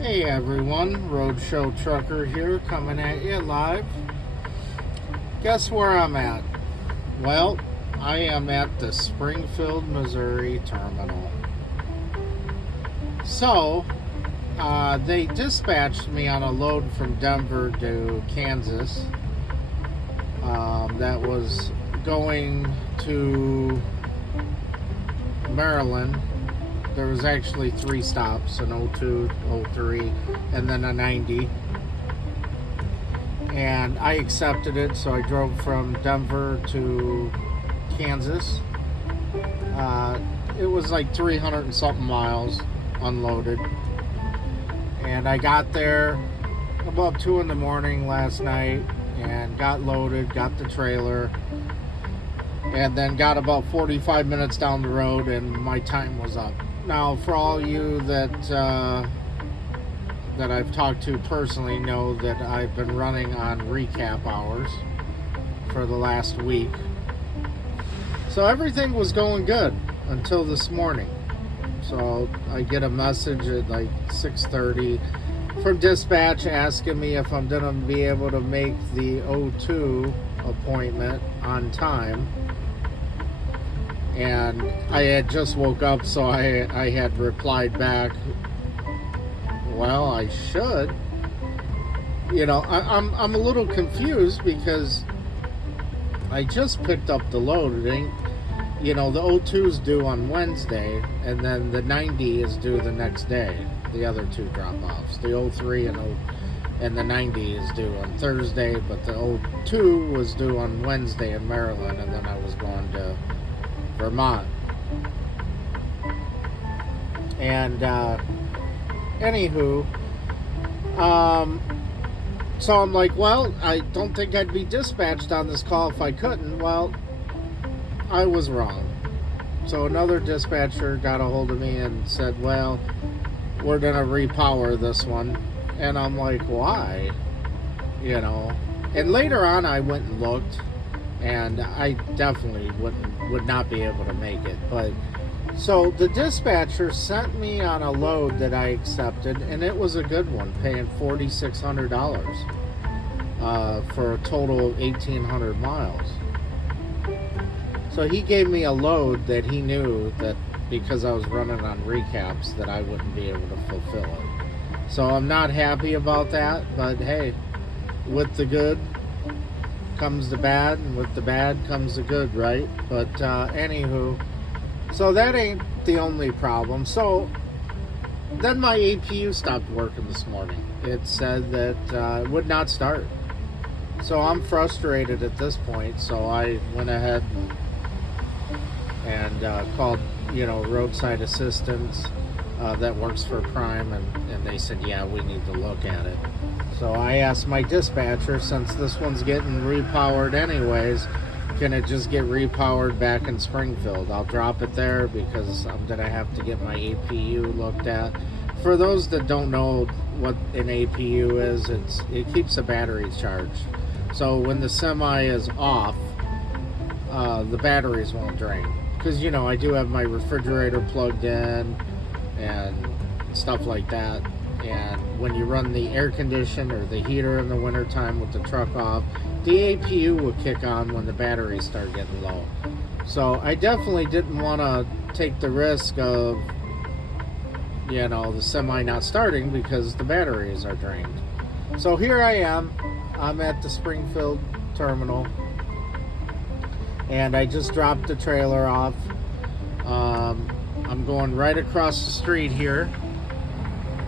Hey everyone, Roadshow Trucker here coming at you live. Guess where I'm at? Well, I am at the Springfield, Missouri terminal. So, they dispatched me on a load from Denver to Kansas that was going to Maryland. There was actually 3 stops, an 02, 03, and then a 90. And I accepted it, so I drove from Denver to Kansas. It was like 300 and something miles unloaded. And I got there about 2 in the morning last night and got loaded, got the trailer, and then got about 45 minutes down the road and my time was up. Now, for all you that I've talked to personally know that I've been running on recap hours for the last week. So everything was going good until this morning. So I get a message at like 6:30 from dispatch asking me if I'm going to be able to make the 02 appointment on time. And I had just woke up, so I had replied back, well, I should. You know, I'm a little confused because I just picked up the load. It ain't, you know, the 02 is due on Wednesday, and then the 90 is due the next day. The other 2 drop-offs, the 03 and the 90 is due on Thursday, but the 02 was due on Wednesday in Maryland, and then I was going to Vermont. And anywho, so I'm like, well, I don't think I'd be dispatched on this call if I couldn't. Well, I was wrong. So another dispatcher got a hold of me and said, well, we're gonna repower this one. And I'm like, why? You know. And later on I went and looked, and I definitely would not be able to make it. But so the dispatcher sent me on a load that I accepted, and it was a good one, paying $4,600 for a total of 1,800 miles. So he gave me a load that he knew that because I was running on recaps that I wouldn't be able to fulfill it. So I'm not happy about that, but hey, with the good comes the bad, and with the bad comes the good, right? But anywho, so that ain't the only problem. So then my APU stopped working this morning. It said that it would not start. So I'm frustrated at this point. So I went ahead and called, you know, roadside assistance that works for Prime, and they said, yeah, we need to look at it. So I asked my dispatcher, since this one's getting repowered anyways, can it just get repowered back in Springfield? I'll drop it there because I'm going to have to get my APU looked at. For those that don't know what an APU is, it keeps the batteries charged. So when the semi is off, the batteries won't drain. Because, you know, I do have my refrigerator plugged in and stuff like that. And when you run the air condition or the heater in the wintertime with the truck off, the APU will kick on when the batteries start getting low. So I definitely didn't want to take the risk of, you know, the semi not starting because the batteries are drained. So here I am. I'm at the Springfield terminal, and I just dropped the trailer off. I'm going right across the street here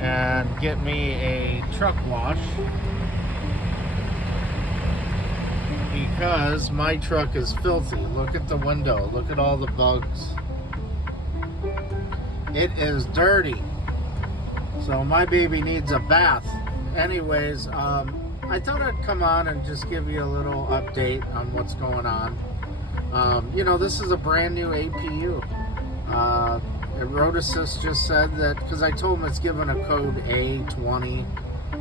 and get me a truck wash because my truck is filthy. Look at the window. Look at all the bugs. It is dirty. So my baby needs a bath. Anyways, I thought I'd come on and just give you a little update on what's going on. You know, this is a brand new APU. Road Assist just said that, because I told him it's given a code A20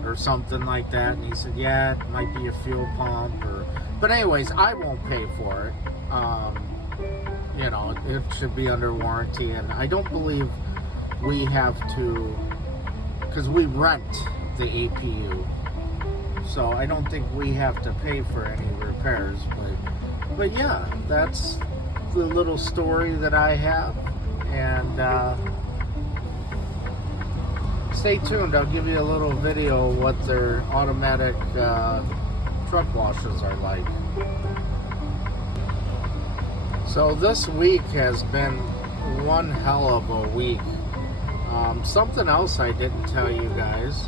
or something like that, and he said, yeah, it might be a fuel pump, but anyways, I won't pay for it. You know, it should be under warranty, and I don't believe we have to because we rent the APU, so I don't think we have to pay for any repairs. But yeah, that's the little story that I have, and stay tuned. I'll give you a little video of what their automatic truck washes are like. So this week has been one hell of a week. Something else I didn't tell you guys,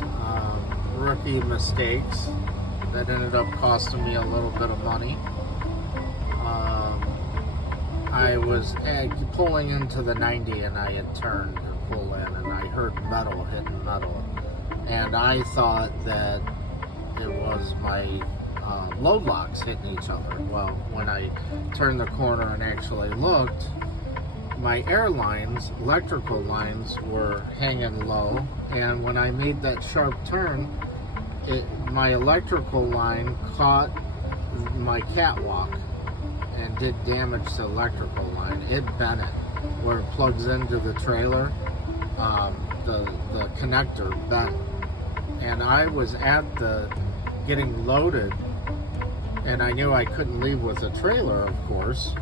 rookie mistakes that ended up costing me a little bit of money. I was pulling into the 90 and I had turned to pull in and I heard metal hitting metal, and I thought that it was my load locks hitting each other. Well, when I turned the corner and actually looked, my air lines, electrical lines, were hanging low, and when I made that sharp turn, my electrical line caught my catwalk and did damage to the electrical line. It bent it where it plugs into the trailer. The connector bent, and I was at the getting loaded, and I knew I couldn't leave with a trailer, of course,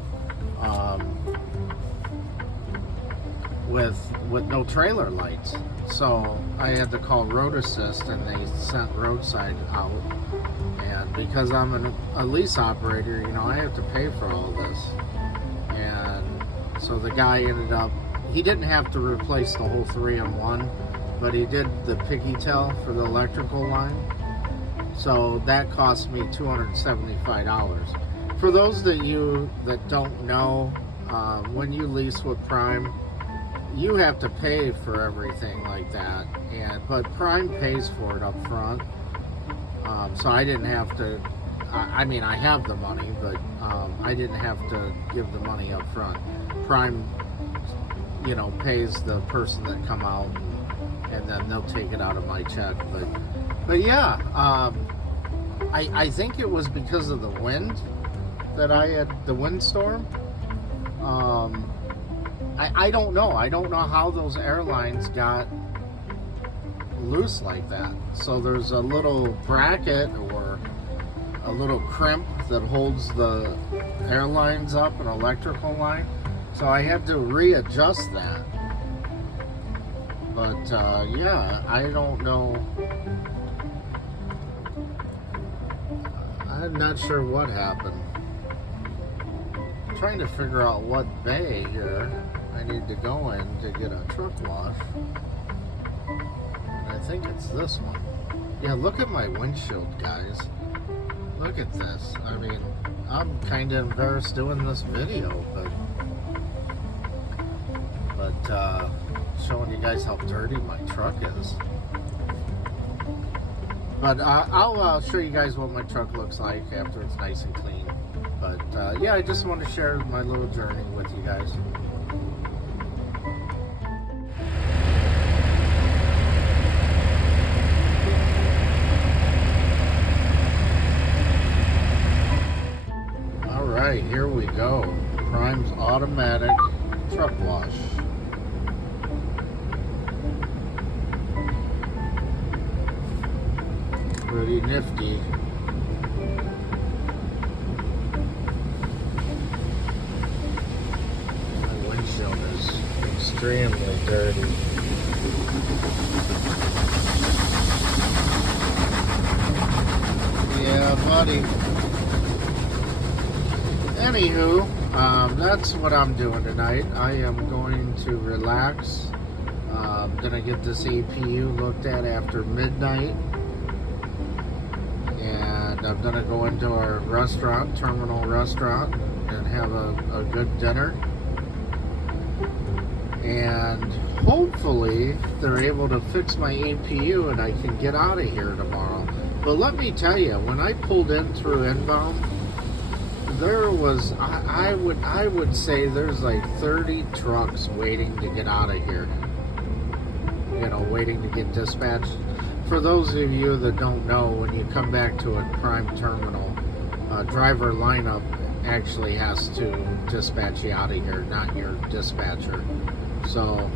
with no trailer lights. So I had to call Road Assist, and they sent roadside out. And because I'm a lease operator, you know, I have to pay for all this. And so the guy ended up, he didn't have to replace the whole 3-in-1, but he did the piggy tail for the electrical line. So that cost me $275. For those of you that don't know, when you lease with Prime, you have to pay for everything like that, but Prime pays for it up front. So I didn't have to. I mean, I have the money, but I didn't have to give the money up front. Prime, you know, pays the person that come out, and then they'll take it out of my check. But yeah, I think it was because of the wind that I had, the windstorm. I don't know. I don't know how those airlines got loose like that. So there's a little bracket or a little crimp that holds the airlines up, an electrical line. So I had to readjust that. But yeah, I don't know. I'm not sure what happened. I'm trying to figure out what bay here I need to go in to get a truck wash. And I think it's this one. Yeah, look at my windshield, guys. Look at this. I mean, I'm kind of embarrassed doing this video, but showing you guys how dirty my truck is. But I'll show you guys what my truck looks like after it's nice and clean. But yeah, I just want to share my little journey with you guys. Alright, here we go. Prime's automatic truck wash. Pretty nifty. My windshield is extremely dirty. Yeah, buddy. Anywho, that's what I'm doing tonight. I am going to relax. I'm gonna get this APU looked at after midnight. And I'm gonna go into our restaurant, terminal restaurant, and have a good dinner. And hopefully they're able to fix my APU and I can get out of here tomorrow. But let me tell you, when I pulled in through inbound, there was, I would say there's like 30 trucks waiting to get out of here. You know, waiting to get dispatched. For those of you that don't know, when you come back to a Prime terminal, driver lineup actually has to dispatch you out of here, not your dispatcher. So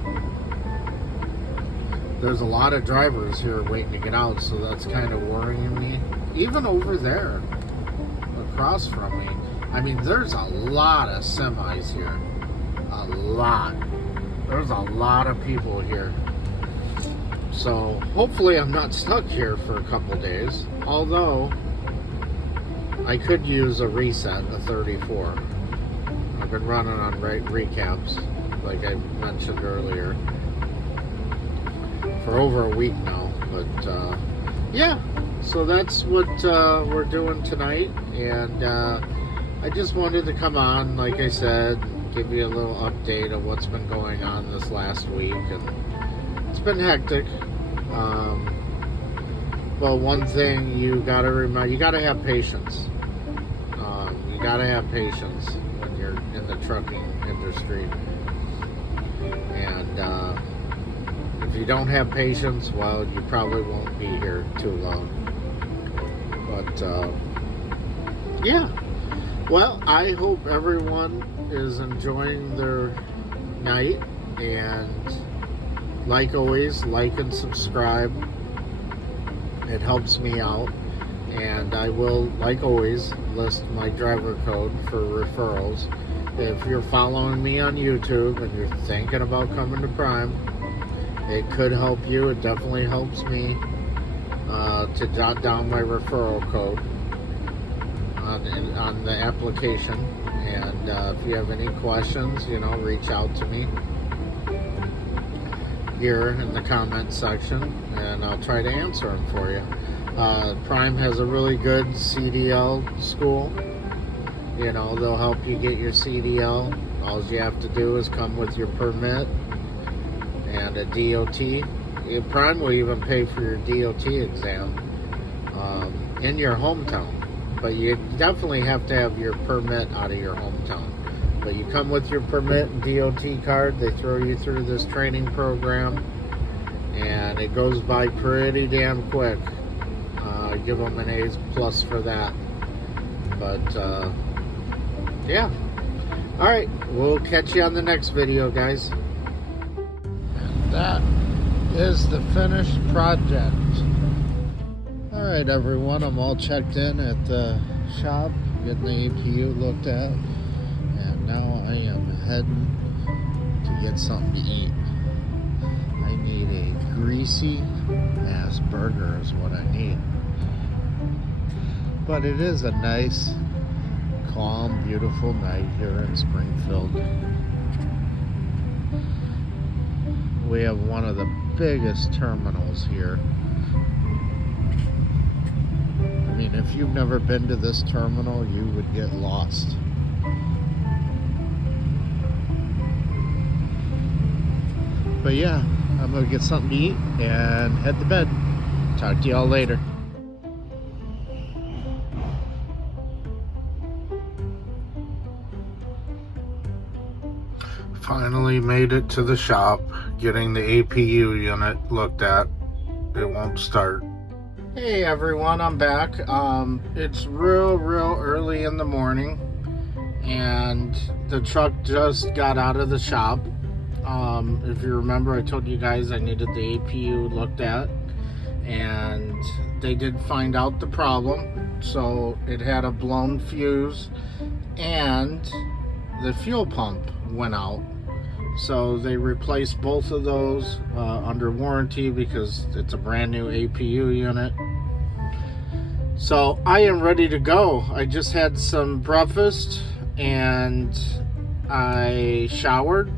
there's a lot of drivers here waiting to get out, so that's kind of worrying me. Even over there, across from me, I mean, there's a lot of semis here. A lot. There's a lot of people here. So hopefully I'm not stuck here for a couple days. Although I could use a reset, a 34. I've been running on recaps, like I mentioned earlier, for over a week now. But yeah, so that's what we're doing tonight. And I just wanted to come on, like I said, give you a little update of what's been going on this last week. And it's been hectic. But one thing you gotta remember, you gotta have patience. You gotta have patience when you're in the trucking industry. And if you don't have patience, well, you probably won't be here too long. But yeah. Well, I hope everyone is enjoying their night, and like always, like and subscribe. It helps me out, and I will, like always, list my driver code for referrals. If you're following me on YouTube and you're thinking about coming to Prime, it could help you. It definitely helps me to jot down my referral code on the application. And if you have any questions, reach out to me here in the comment section, and I'll try to answer them for you. Prime has a really good CDL school. They'll help you get your CDL. All you have to do is come with your permit and a DOT. Prime will even pay for your DOT exam in your hometown. But you definitely have to have your permit out of your hometown. But you come with your permit and DOT card, they throw you through this training program, and it goes by pretty damn quick. I give them an A+ for that. But yeah. Alright, we'll catch you on the next video, guys. And that is the finished project. Alright everyone, I'm all checked in at the shop, getting the APU looked at, and now I am heading to get something to eat. I need a greasy ass burger is what I need. But it is a nice, calm, beautiful night here in Springfield. We have one of the biggest terminals here. I mean, if you've never been to this terminal, you would get lost. But yeah, I'm gonna get something to eat and head to bed. Talk to y'all later. Finally made it to the shop, getting the APU unit looked at. It won't start. Hey everyone, I'm back. It's real early in the morning, and the truck just got out of the shop. If you remember, I told you guys I needed the APU looked at, and they did find out the problem. So it had a blown fuse, and the fuel pump went out. So they replaced both of those under warranty because it's a brand new APU unit. So I am ready to go. I just had some breakfast and I showered,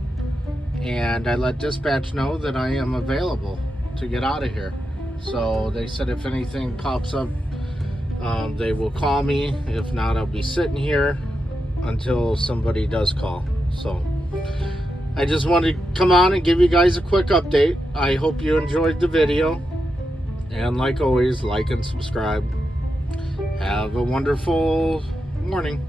and I let dispatch know that I am available to get out of here. So they said if anything pops up, they will call me. If not, I'll be sitting here until somebody does call. So I just wanted to come on and give you guys a quick update. I hope you enjoyed the video. And like always, like and subscribe. Have a wonderful morning.